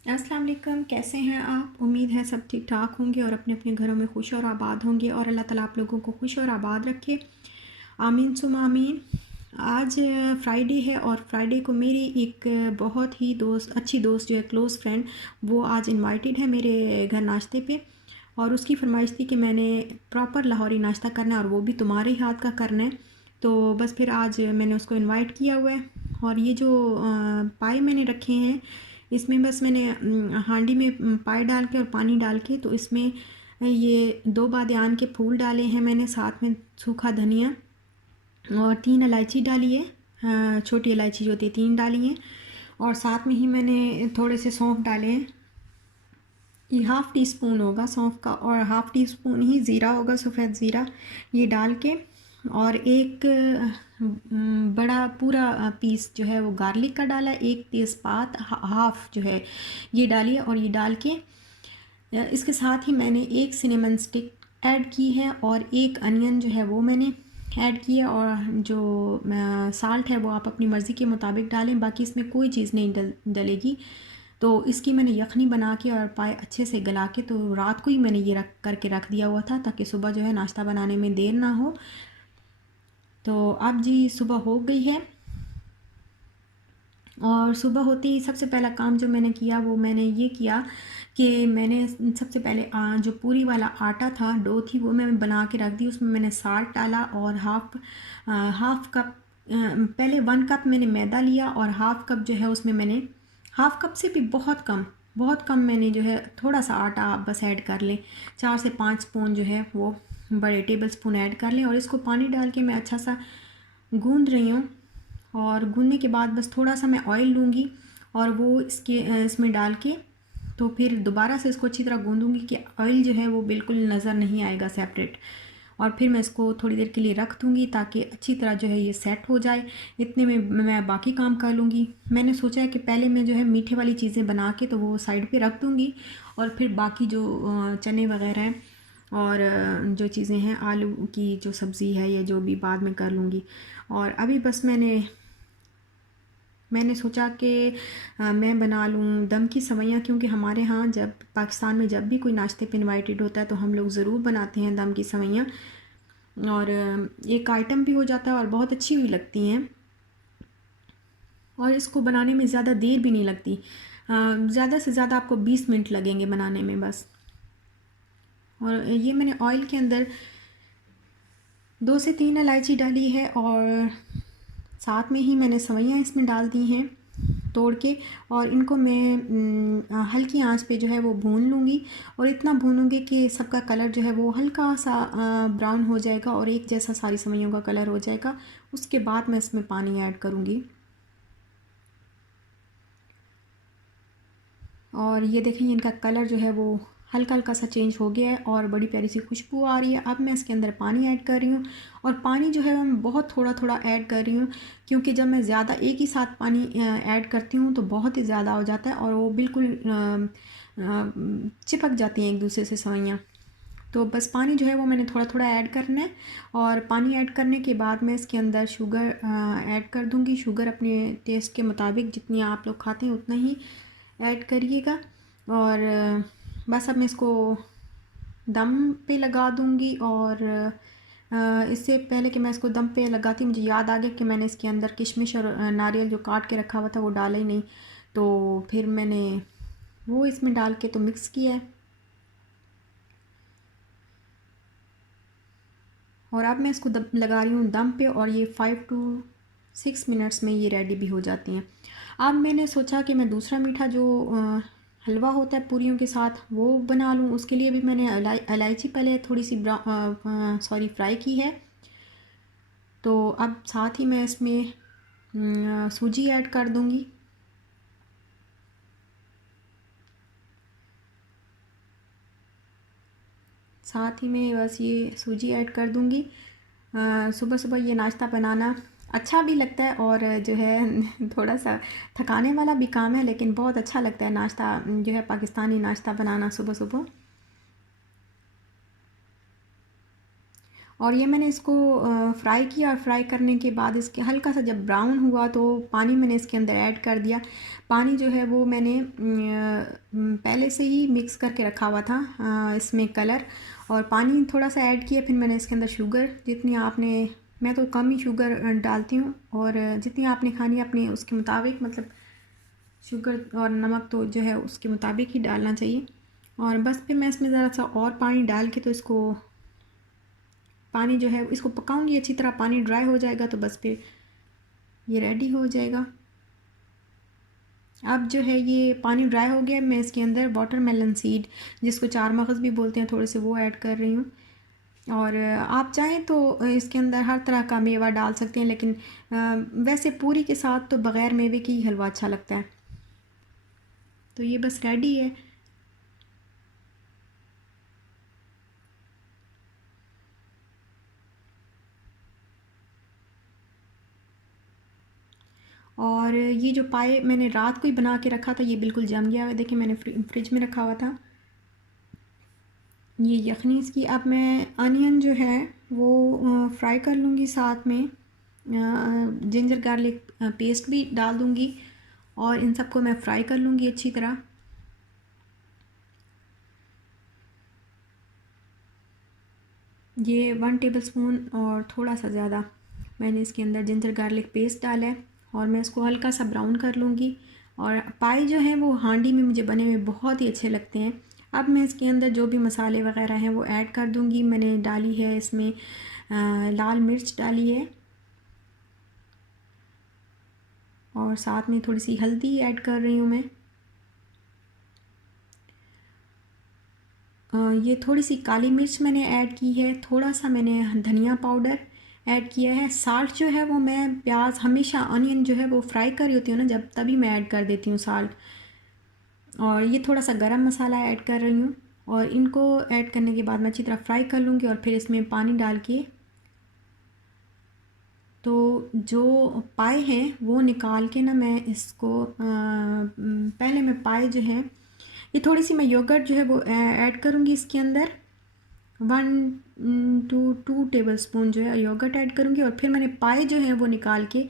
अस्सलाम वालेकुम, कैसे हैं आप? उम्मीद है सब ठीक ठाक होंगे और अपने अपने घरों में खुश और आबाद होंगे और अल्लाह ताला आप लोगों को खुश और आबाद रखे। आमीन सुम आमीन। आज फ्राइडे है और फ्राइडे को मेरी एक बहुत ही अच्छी दोस्त जो है, क्लोज़ फ्रेंड, वो आज इनवाइटेड है मेरे घर नाश्ते पे। और उसकी फरमाइश थी कि मैंने प्रॉपर लाहौरी नाश्ता करना है और वो भी तुम्हारे ही हाथ का करना है। तो बस फिर आज मैंने उसको इनवाइट किया हुआ है। और ये जो पाए मैंने रखे हैं, इसमें बस मैंने हांडी में पाए डाल के और पानी डाल के, तो इसमें ये 2 बादियान के फूल डाले हैं मैंने, साथ में सूखा धनिया और 3 इलायची डाली है। छोटी इलायची जो होती है 3 डाली हैं। और साथ में ही मैंने थोड़े से सौंफ डाले हैं। ये हाफ़ टी स्पून होगा सौंफ का और हाफ़ टी स्पून ही ज़ीरा होगा, सफ़ेद ज़ीरा। ये डाल के और एक बड़ा पूरा पीस जो है वो गार्लिक का डाला, एक तेज़पात हाफ़ जो है ये डालिए। और ये डाल के इसके साथ ही मैंने एक सिनेमन स्टिक ऐड की है और एक अनियन जो है वो मैंने ऐड किया। और जो साल्ट है वो आप अपनी मर्ज़ी के मुताबिक डालें, बाकी इसमें कोई चीज़ नहीं डलेगी। तो इसकी मैंने यखनी बना के और पाए अच्छे से गला के, तो रात को ही मैंने ये रख करके रख दिया हुआ था ताकि सुबह जो है नाश्ता बनाने में देर ना हो। तो अब जी सुबह हो गई है और सुबह होते ही सबसे पहला काम जो मैंने किया वो मैंने ये किया कि मैंने सबसे पहले जो पूरी वाला आटा था, डो थी, वो मैं बना के रख दी। उसमें मैंने साल्ट डाला और हाफ़ कप, पहले 1 कप मैंने मैदा लिया और हाफ़ कप जो है उसमें मैंने, हाफ़ कप से भी बहुत कम मैंने जो है थोड़ा सा आटा आप बस ऐड कर लें। 4 से 5 स्पून जो है वो बड़े टेबल स्पून ऐड कर लें और इसको पानी डाल के मैं अच्छा सा गूंद रही हूँ। और गूंदने के बाद बस थोड़ा सा मैं ऑयल लूँगी और वो इसमें डाल के, तो फिर दोबारा से इसको अच्छी तरह गूंदूँगी कि ऑयल जो है वो बिल्कुल नज़र नहीं आएगा सेपरेट। और फिर मैं इसको थोड़ी देर के लिए रख दूँगी ताकि अच्छी तरह जो है ये सेट हो जाए। इतने में मैं बाकी काम कर लूँगी। मैंने सोचा है कि पहले मैं जो है मीठे वाली चीज़ें बना के तो वो साइड पे रख दूँगी और फिर बाकी जो चने वग़ैरह हैं और जो चीज़ें हैं, आलू की जो सब्ज़ी है, ये जो भी बाद में कर लूँगी। और अभी बस मैंने सोचा कि मैं बना लूँ दम की सेवइयाँ, क्योंकि हमारे यहाँ जब पाकिस्तान में जब भी कोई नाश्ते पे इनवाइटेड होता है तो हम लोग ज़रूर बनाते हैं दम की सेवइयाँ। और एक आइटम भी हो जाता है और बहुत अच्छी भी लगती हैं और इसको बनाने में ज़्यादा देर भी नहीं लगती। ज़्यादा से ज़्यादा आपको 20 मिनट लगेंगे बनाने में बस। और ये मैंने ऑयल के अंदर 2 से 3 इलायची डाली है और साथ में ही मैंने सेवइयाँ इसमें डाल दी हैं तोड़ के। और इनको मैं हल्की आंच पे जो है वो भून लूँगी और इतना भूनूँगी कि सबका कलर जो है वो हल्का सा ब्राउन हो जाएगा और एक जैसा सारी सेवइयों का कलर हो जाएगा। उसके बाद मैं इसमें पानी ऐड करूँगी। और ये देखें इनका कलर जो है वो हल्का हल्का सा चेंज हो गया है और बड़ी प्यारी सी खुशबू आ रही है। अब मैं इसके अंदर पानी ऐड कर रही हूँ और पानी जो है मैं बहुत थोड़ा थोड़ा ऐड कर रही हूँ, क्योंकि जब मैं ज़्यादा एक ही साथ पानी ऐड करती हूँ तो बहुत ही ज़्यादा हो जाता है और वो बिल्कुल चिपक जाती हैं एक दूसरे से सेवइयाँ। तो बस पानी जो है वो मैंने थोड़ा थोड़ा ऐड करना है। और पानी ऐड करने के बाद मैं इसके अंदर शुगर ऐड कर दूँगी। शुगर अपने टेस्ट के मुताबिक जितनी आप लोग खाते हैं उतना ही ऐड करिएगा। और बस अब मैं इसको दम पे लगा दूँगी। और इससे पहले कि मैं इसको दम पे लगाती, मुझे याद आ गया कि मैंने इसके अंदर किशमिश और नारियल जो काट के रखा हुआ था वो डाला ही नहीं, तो फिर मैंने वो इसमें डाल के तो मिक्स किया है। और अब मैं इसको लगा रही हूँ दम पे और ये 5 टू 6 मिनट्स में ये रेडी भी हो जाती हैं। अब मैंने सोचा कि मैं दूसरा मीठा जो हलवा होता है पूरियों के साथ वो बना लूँ। उसके लिए भी मैंने इलायची पहले थोड़ी सी फ्राई की है। तो अब साथ ही मैं इसमें सूजी ऐड कर दूँगी। साथ ही मैं बस ये सूजी ऐड कर दूँगी। सुबह सुबह ये नाश्ता बनाना अच्छा भी लगता है और जो है थोड़ा सा थकाने वाला भी काम है, लेकिन बहुत अच्छा लगता है नाश्ता जो है पाकिस्तानी नाश्ता बनाना सुबह सुबह। और ये मैंने इसको फ्राई किया और फ्राई करने के बाद इसके हल्का सा जब ब्राउन हुआ तो पानी मैंने इसके अंदर ऐड कर दिया। पानी जो है वो मैंने पहले से ही मिक्स करके रखा हुआ था, इसमें कलर और पानी थोड़ा सा ऐड किया। फिर मैंने इसके अंदर शुगर जितनी आपने, मैं तो कम ही शुगर डालती हूँ, और जितनी आपने खानी है अपने उसके मुताबिक, मतलब शुगर और नमक तो जो है उसके मुताबिक ही डालना चाहिए। और बस फिर मैं इसमें ज़रा सा और पानी डाल के तो इसको पानी जो है इसको पकाऊंगी अच्छी तरह। पानी ड्राई हो जाएगा तो बस फिर ये रेडी हो जाएगा। अब जो है ये पानी ड्राई हो गया, मैं इसके अंदर वाटरमेलन सीड, जिसको चार मगज़ भी बोलते हैं, थोड़े से वो ऐड कर रही हूँ। और आप चाहें तो इसके अंदर हर तरह का मेवा डाल सकते हैं, लेकिन वैसे पूरी के साथ तो बग़ैर मेवे की ही हलवा अच्छा लगता है। तो ये बस रेडी है। और ये जो पाए मैंने रात को ही बना के रखा था, ये बिल्कुल जम गया है। देखिए मैंने फ्रिज में रखा हुआ था। ये यखनी इसकी, अब मैं अनियन जो है वो फ्राई कर लूँगी, साथ में जिंजर गार्लिक पेस्ट भी डाल दूँगी और इन सबको मैं फ्राई कर लूँगी अच्छी तरह। ये 1 टेबलस्पून और थोड़ा सा ज़्यादा मैंने इसके अंदर जिंजर गार्लिक पेस्ट डाला है और मैं इसको हल्का सा ब्राउन कर लूँगी। और पाए जो हैं वो हांडी में मुझे बने हुए बहुत ही अच्छे लगते हैं। अब मैं इसके अंदर जो भी मसाले वगैरह हैं वो ऐड कर दूँगी। मैंने डाली है इसमें लाल मिर्च डाली है और साथ में थोड़ी सी हल्दी ऐड कर रही हूँ मैं। ये थोड़ी सी काली मिर्च मैंने ऐड की है, थोड़ा सा मैंने धनिया पाउडर ऐड किया है। साल्ट जो है वो मैं प्याज हमेशा अनियन जो है वो फ्राई कर रही होती हूँ ना जब, तभी मैं ऐड कर देती हूँ साल्ट। और ये थोड़ा सा गरम मसाला ऐड कर रही हूँ और इनको ऐड करने के बाद मैं अच्छी तरह फ्राई कर लूँगी और फिर इसमें पानी डाल के तो जो पाए हैं वो निकाल के ना मैं इसको पहले मैं पाए जो है ये थोड़ी सी मैं योगर्ट जो है वो ऐड करूँगी इसके अंदर। 1 to 2 टेबलस्पून जो है योगर्ट ऐड करूँगी और फिर मैंने पाए जो हैं वो निकाल के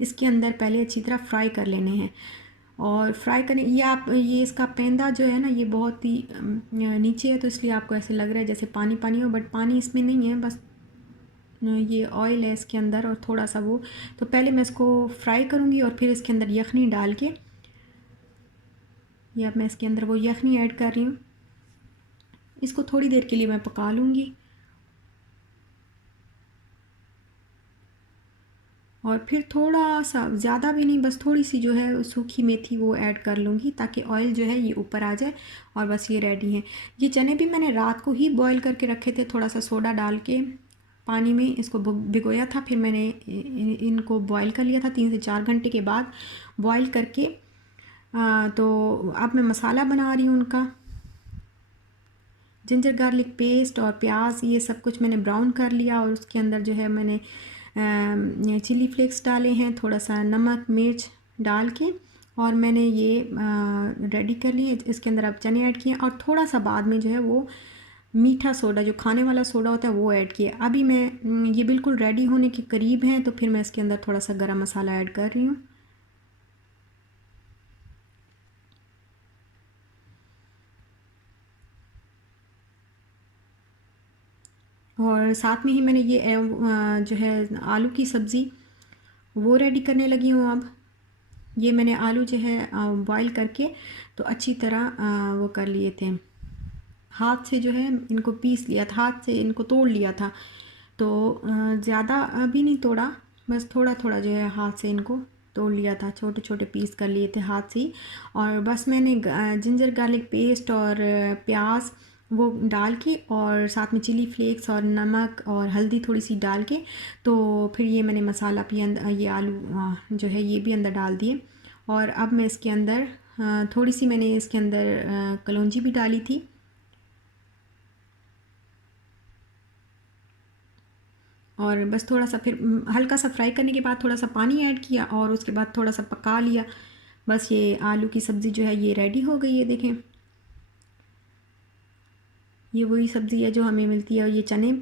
इसके अंदर पहले अच्छी तरह फ्राई कर लेने हैं। और फ्राई करने ये आप ये इसका पेंदा जो है ना ये बहुत ही नीचे है, तो इसलिए आपको ऐसे लग रहा है जैसे पानी पानी हो, बट पानी इसमें नहीं है, बस ये ऑयल है इसके अंदर और थोड़ा सा वो। तो पहले मैं इसको फ्राई करूँगी और फिर इसके अंदर यखनी डाल के, ये अब मैं इसके अंदर वो यखनी ऐड कर रही हूँ। इसको थोड़ी देर के लिए मैं पका लूँगी और फिर थोड़ा सा, ज़्यादा भी नहीं, बस थोड़ी सी जो है सूखी मेथी वो ऐड कर लूँगी ताकि ऑयल जो है ये ऊपर आ जाए। और बस ये रेडी है। ये चने भी मैंने रात को ही बॉईल करके रखे थे, थोड़ा सा सोडा डाल के पानी में इसको भिगोया था। फिर मैंने इनको बॉईल कर लिया था 3 से 4 घंटे के बाद बॉईल करके। तो अब मैं मसाला बना रही हूँ उनका। जिंजर गार्लिक पेस्ट और प्याज ये सब कुछ मैंने ब्राउन कर लिया और उसके अंदर जो है मैंने चिली फ्लेक्स डाले हैं, थोड़ा सा नमक मिर्च डाल के और मैंने ये रेडी कर लिए। इसके अंदर अब चने ऐड किए और थोड़ा सा बाद में जो है वो मीठा सोडा, जो खाने वाला सोडा होता है, वो ऐड किया। अभी मैं ये बिल्कुल रेडी होने के करीब हैं तो फिर मैं इसके अंदर थोड़ा सा गरम मसाला ऐड कर रही हूँ। और साथ में ही मैंने ये जो है आलू की सब्ज़ी वो रेडी करने लगी हूँ। अब ये मैंने आलू जो है बॉईल करके तो अच्छी तरह वो कर लिए थे, हाथ से जो है इनको पीस लिया था, हाथ से इनको तोड़ लिया था। तो ज़्यादा अभी नहीं तोड़ा, बस थोड़ा थोड़ा जो है हाथ से इनको तोड़ लिया था, छोटे छोटे पीस कर लिए थे हाथ से ही। और बस मैंने जिंजर गार्लिक पेस्ट और प्याज वो डाल के और साथ में चिली फ्लेक्स और नमक और हल्दी थोड़ी सी डाल के तो फिर ये मैंने मसाला भी अंदर, ये आलू जो है ये भी अंदर डाल दिए। और अब मैं इसके अंदर थोड़ी सी मैंने इसके अंदर कलौंजी भी डाली थी और बस थोड़ा सा फिर हल्का सा फ्राई करने के बाद थोड़ा सा पानी ऐड किया और उसके बाद थोड़ा सा पका लिया। बस ये आलू की सब्ज़ी जो है ये रेडी हो गई है। देखें ये वही सब्ज़ी है जो हमें मिलती है, और ये चने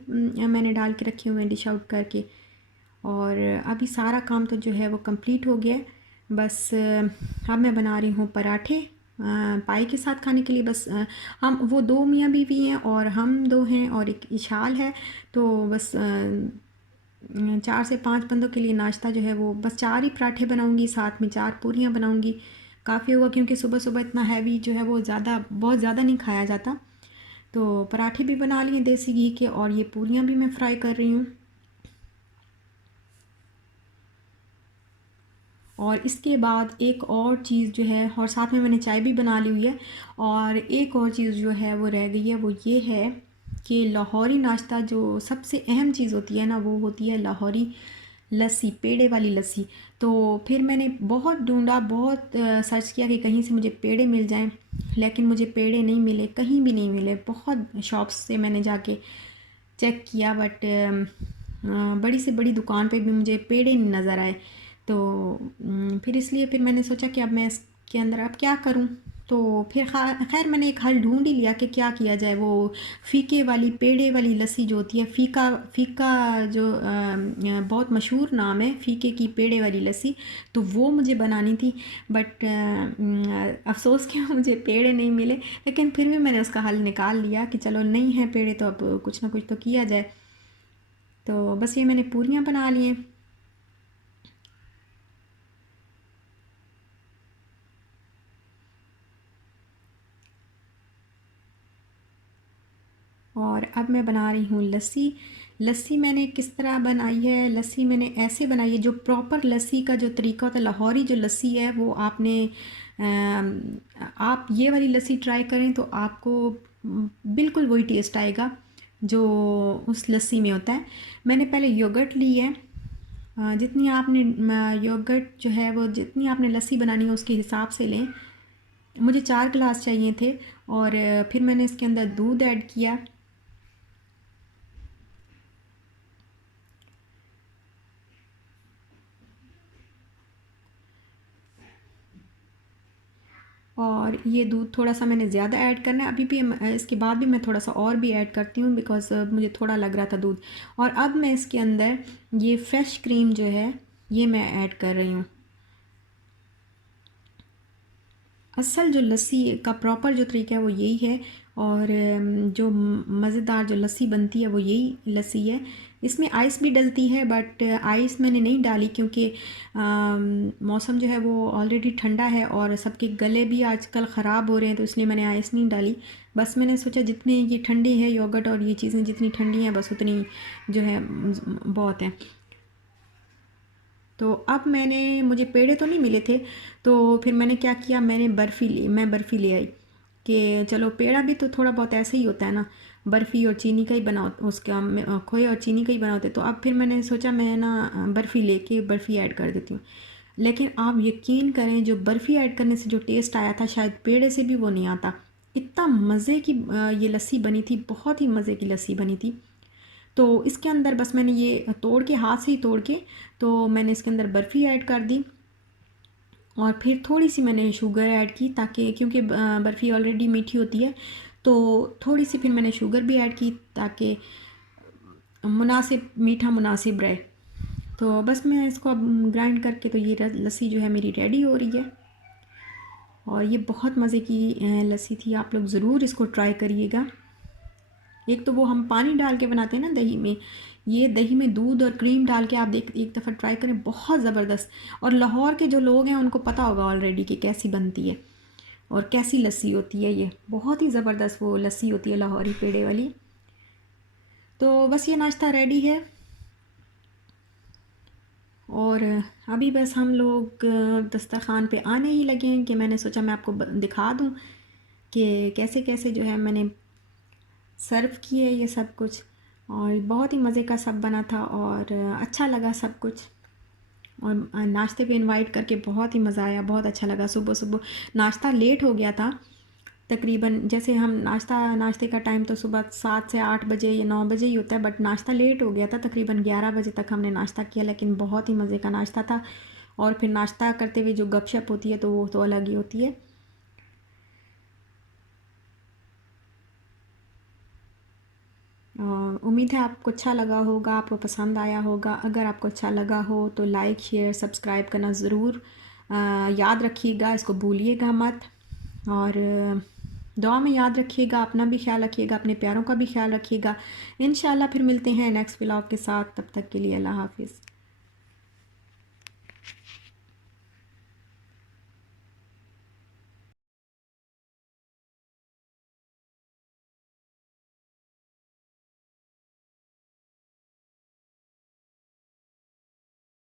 मैंने डाल के रखे हुए हैं डिश आउट करके। और अभी सारा काम तो जो है वो कंप्लीट हो गया है। बस अब मैं बना रही हूँ पराठे पाई के साथ खाने के लिए। बस हम वो दो मियाँ बीवी हैं और हम दो हैं और एक इशाल है। तो बस 4 से 5 बंदों के लिए नाश्ता जो है वो बस 4 ही पराठे बनाऊंगी, साथ में 4 पूरियाँ बनाऊंगी, काफ़ी होगा, क्योंकि सुबह सुबह इतना हैवी जो है वो बहुत ज़्यादा नहीं खाया जाता। तो पराठे भी बना लिए देसी घी के, और ये पूरियाँ भी मैं फ्राई कर रही हूँ। और इसके बाद एक और चीज़ जो है, और साथ में मैंने चाय भी बना ली हुई है, और एक और चीज़ जो है वो रह गई है, वो ये है कि लाहौरी नाश्ता जो सबसे अहम चीज़ होती है ना, वो होती है लाहौरी लस्सी, पेड़े वाली लस्सी। तो फिर मैंने बहुत ढूंढा, बहुत सर्च किया कि कहीं से मुझे पेड़े मिल जाएं, लेकिन मुझे पेड़े नहीं मिले, कहीं भी नहीं मिले। बहुत शॉप्स से मैंने जाके चेक किया, बट बड़ी से बड़ी दुकान पे भी मुझे पेड़े नहीं नज़र आए। तो फिर इसलिए फिर मैंने सोचा कि अब मैं इसके अंदर अब क्या करूं। तो फिर खैर मैंने एक हल ढूंढ ही लिया कि क्या किया जाए। वो फ़ीके वाली पेड़े वाली लस्सी जो होती है, फ़ीका फ़ीका जो बहुत मशहूर नाम है फ़ीके की पेड़े वाली लस्सी, तो वो मुझे बनानी थी। बट अफसोस कि मुझे पेड़े नहीं मिले, लेकिन फिर भी मैंने उसका हल निकाल लिया कि चलो नहीं है पेड़े तो अब कुछ ना कुछ तो किया जाए। तो बस ये मैंने पूरियाँ बना ली हैं। और अब मैं बना रही हूँ लस्सी। लस्सी मैंने किस तरह बनाई है, लस्सी मैंने ऐसे बनाई है, जो प्रॉपर लस्सी का जो तरीका होता है, लाहौरी जो लस्सी है वो आपने आप ये वाली लस्सी ट्राई करें तो आपको बिल्कुल वही टेस्ट आएगा जो उस लस्सी में होता है। मैंने पहले योगर्ट ली है, जितनी आपने योगर्ट जो है वो जितनी आपने लस्सी बनानी है उसके हिसाब से लें। मुझे 4 गिलास चाहिए थे, और फिर मैंने इसके अंदर दूध ऐड किया। और ये दूध थोड़ा सा मैंने ज़्यादा ऐड करना है अभी भी, इसके बाद भी मैं थोड़ा सा और भी ऐड करती हूँ, बिकॉज़ मुझे थोड़ा लग रहा था दूध। और अब मैं इसके अंदर ये फ्रेश क्रीम जो है ये मैं ऐड कर रही हूँ। असल जो लस्सी का प्रॉपर जो तरीका है वो यही है, और जो मज़ेदार जो लस्सी बनती है वो यही लस्सी है। इसमें आइस भी डलती है, बट आइस मैंने नहीं डाली क्योंकि मौसम जो है वो ऑलरेडी ठंडा है और सबके गले भी आजकल ख़राब हो रहे हैं, तो इसलिए मैंने आइस नहीं डाली। बस मैंने सोचा जितने ये ठंडे हैं योगर्ट और ये चीज़ें जितनी ठंडी हैं बस उतनी जो है बहुत है। तो अब मुझे पेड़े तो नहीं मिले थे, तो फिर मैंने क्या किया, मैं बर्फ़ी ले आई कि चलो पेड़ा भी तो थोड़ा बहुत ऐसे ही होता है ना, बर्फ़ी और चीनी का ही बना उसका खोए और चीनी का ही बना होता है। तो अब फिर मैंने सोचा मैं ना बर्फ़ी लेके बर्फ़ी ऐड कर देती हूँ। लेकिन आप यकीन करें, जो बर्फ़ी ऐड करने से जो टेस्ट आया था शायद पेड़े से भी वो नहीं आता। इतना मज़े की ये लस्सी बनी थी, बहुत ही मज़े की लस्सी बनी थी। तो इसके अंदर बस मैंने ये तोड़ के, हाथ से ही तोड़ के, तो मैंने इसके अंदर बर्फ़ी ऐड कर दी, और फिर थोड़ी सी मैंने शुगर ऐड की, ताकि क्योंकि बर्फ़ी ऑलरेडी मीठी होती है, तो थोड़ी सी फिर मैंने शुगर भी ऐड की ताकि मुनासिब मीठा मुनासिब रहे। तो बस मैं इसको अब ग्राइंड करके, तो ये लस्सी जो है मेरी रेडी हो रही है। और ये बहुत मज़े की लस्सी थी, आप लोग ज़रूर इसको ट्राई करिएगा। एक तो वो हम पानी डाल के बनाते हैं ना दही में, ये दही में दूध और क्रीम डाल के आप एक दफ़ा ट्राई करें, बहुत ज़बरदस्त। और लाहौर के जो लोग हैं उनको पता होगा ऑलरेडी कि कैसी बनती है और कैसी लस्सी होती है। ये बहुत ही ज़बरदस्त वो लस्सी होती है लाहौरी पेड़े वाली। तो बस ये नाश्ता रेडी है, और अभी बस हम लोग दस्तरखान पे आने ही लगे हैं कि मैंने सोचा मैं आपको दिखा दूँ कि कैसे कैसे जो है मैंने सर्व किए ये सब कुछ। और बहुत ही मज़े का सब बना था, और अच्छा लगा सब कुछ। और नाश्ते पे इनवाइट करके बहुत ही मज़ा आया, बहुत अच्छा लगा। सुबह सुबह नाश्ता लेट हो गया था तकरीबन, जैसे हम नाश्ते का टाइम तो सुबह 7 से 8 बजे या 9 बजे ही होता है, बट नाश्ता लेट हो गया था, तकरीबन 11 बजे तक हमने नाश्ता किया, लेकिन बहुत ही मज़े का नाश्ता था। और फिर नाश्ता करते हुए जो गपशप होती है तो वो तो अलग ही होती है। उम्मीद है आपको अच्छा लगा होगा, आपको पसंद आया होगा। अगर आपको अच्छा लगा हो तो लाइक शेयर सब्सक्राइब करना ज़रूर याद रखिएगा, इसको भूलिएगा मत। और दुआ में याद रखिएगा, अपना भी ख्याल रखिएगा, अपने प्यारों का भी ख्याल रखिएगा। इंशाल्लाह फिर मिलते हैं नेक्स्ट व्लॉग के साथ, तब तक के लिए अल्लाह हाफिज़।